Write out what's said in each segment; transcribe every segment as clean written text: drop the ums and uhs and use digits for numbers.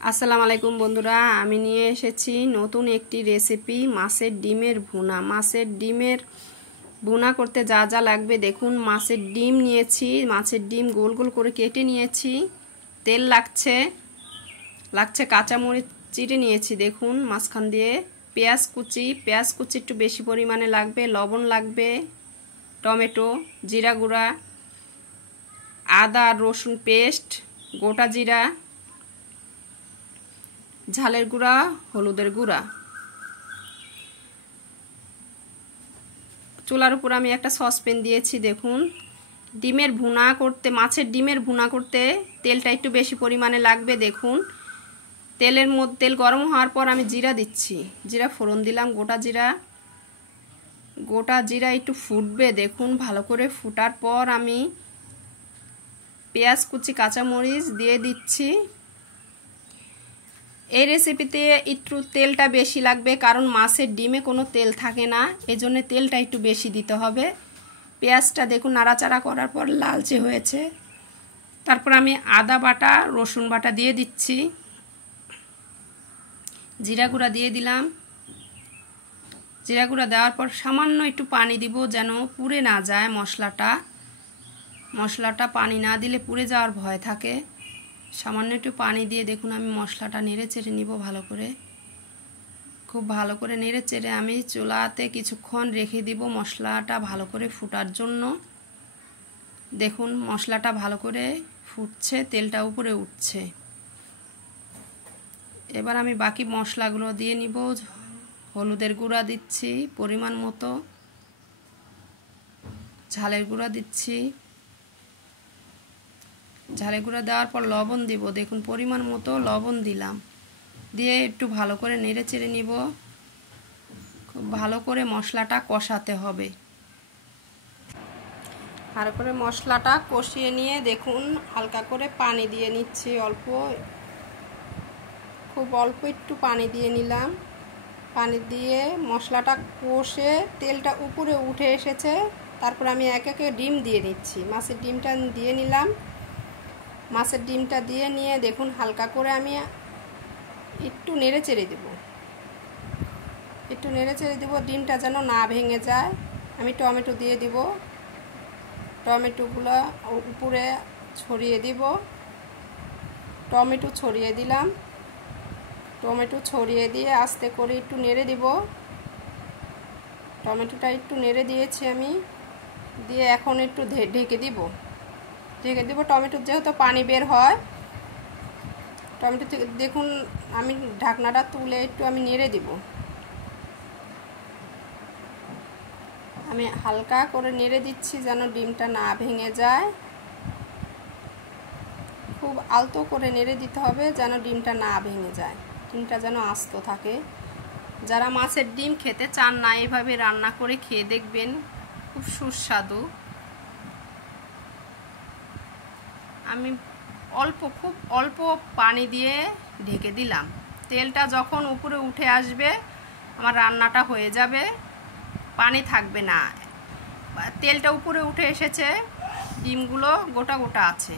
আসসালামু আলাইকুম বন্ধুরা, আমি নিয়ে এসেছি নতুন একটি রেসিপি মাছের ডিমের ভুনা। মাছের ডিমের ভুনা করতে যা যা লাগবে দেখুন। মাছের ডিম নিয়েছি, মাছের ডিম গোল গোল করে কেটে নিয়েছি। তেল লাগছে কাঁচামরিচ চিড়ে নিয়েছি দেখুন মাঝখান দিয়ে। পেঁয়াজ কুচি একটু বেশি পরিমাণে লাগবে। লবণ লাগবে, টমেটো, জিরা গুঁড়া, আদা রসুন পেস্ট, গোটা জিরা, ঝালের গুঁড়া, হলুদের গুঁড়া। চুলার উপর আমি একটা সসপ্যান দিয়েছি দেখুন। ডিমের ভুনা করতে, মাছের ডিমের ভুনা করতে তেলটা একটু বেশি পরিমাণে লাগবে দেখুন। তেল গরম হওয়ার পর আমি জিরা দিচ্ছি, জিরা ফোড়ন দিলাম। গোটা জিরা একটু ফুটবে দেখুন। ভালো করে ফুটার পর আমি পেঁয়াজ কুচি, কাঁচামরিচ দিয়ে দিচ্ছি। এই রেসিপিতে একটু তেলটা বেশি লাগবে, কারণ মাছের ডিমে কোনো তেল থাকে না, এজন্য তেলটা একটু বেশি দিতে হবে। পেঁয়াজটা দেখুন নাড়াচাড়া করার পর লালচে হয়েছে। তারপর আমি আদা বাটা, রসুন বাটা দিয়ে দিচ্ছি। জিরা গুঁড়া দিয়ে দিলাম। জিরা গুঁড়া দেওয়ার পর সামান্য একটু পানি দিব, যেন পুড়ে না যায় মশলাটা পানি না দিলে পুড়ে যাওয়ার ভয় থাকে। সামান্য একটু পানি দিয়ে দেখুন আমি মশলাটা নেড়ে চেড়ে নিব ভালো করে। খুব ভালো করে নেড়ে চেড়ে আমি চুলাতে কিছুক্ষণ রেখে দিব মশলাটা ভালো করে ফুটার জন্য। দেখুন মশলাটা ভালো করে ফুটছে, তেলটা উপরে উঠছে। এবার আমি বাকি মশলাগুলো দিয়ে নিব। হলুদের গুঁড়া দিচ্ছি পরিমাণ মতো, ঝালের গুঁড়া দিচ্ছি। ঝালের গুঁড়া দেওয়ার পর লবণ দিব দেখুন, পরিমাণ মতো লবণ দিলাম। দিয়ে একটু ভালো করে নেড়ে চেড়ে নিব। খুব ভালো করে মশলাটা কষাতে হবে। ভালো করে মশলাটা কষিয়ে নিয়ে দেখুন হালকা করে পানি দিয়ে নিচ্ছি। খুব অল্প একটু পানি দিয়ে নিলাম। পানি দিয়ে মশলাটা কষে তেলটা উপরে উঠে এসেছে। তারপর আমি একে একে ডিম দিয়ে নিচ্ছি। মাছের ডিমটা দিয়ে নিলাম। মাছের ডিমটা দিয়ে নিয়ে দেখুন হালকা করে আমি একটু নেড়ে চেড়ে দেব। ডিমটা যেন না ভেঙে যায়। আমি টমেটো দিয়ে দিব। টমেটোগুলো উপরে ছড়িয়ে দিব। টমেটো ছড়িয়ে দিলাম। টমেটো ছড়িয়ে দিয়ে আস্তে করে একটু নেড়ে দিব। টমেটোটা একটু নেড়ে দিয়েছি আমি। দিয়ে এখন একটু ঢেকে দিব। টমেটোর যেহেতু পানি বের হয়, টমেটো থেকে দেখুন আমি ঢাকনাটা তুলে একটু আমি নেড়ে দিব। আমি হালকা করে নেড়ে দিচ্ছি যেন ডিমটা না ভেঙে যায়। খুব আলতো করে নেড়ে দিতে হবে যেন ডিমটা না ভেঙে যায়, ডিমটা যেন আস্ত থাকে। যারা মাছের ডিম খেতে চান না, এইভাবে রান্না করে খেয়ে দেখবেন, খুব সুস্বাদু। আমি খুব অল্প পানি দিয়ে ঢেকে দিলাম। তেলটা যখন উপরে উঠে আসবে আমার রান্নাটা হয়ে যাবে, পানি থাকবে না। তেলটা উপরে উঠে এসেছে, ডিমগুলো গোটা গোটা আছে।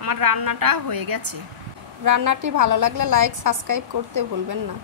আমার রান্নাটা হয়ে গেছে। রান্নাটি ভালো লাগলে লাইক সাবস্ক্রাইব করতে ভুলবেন না।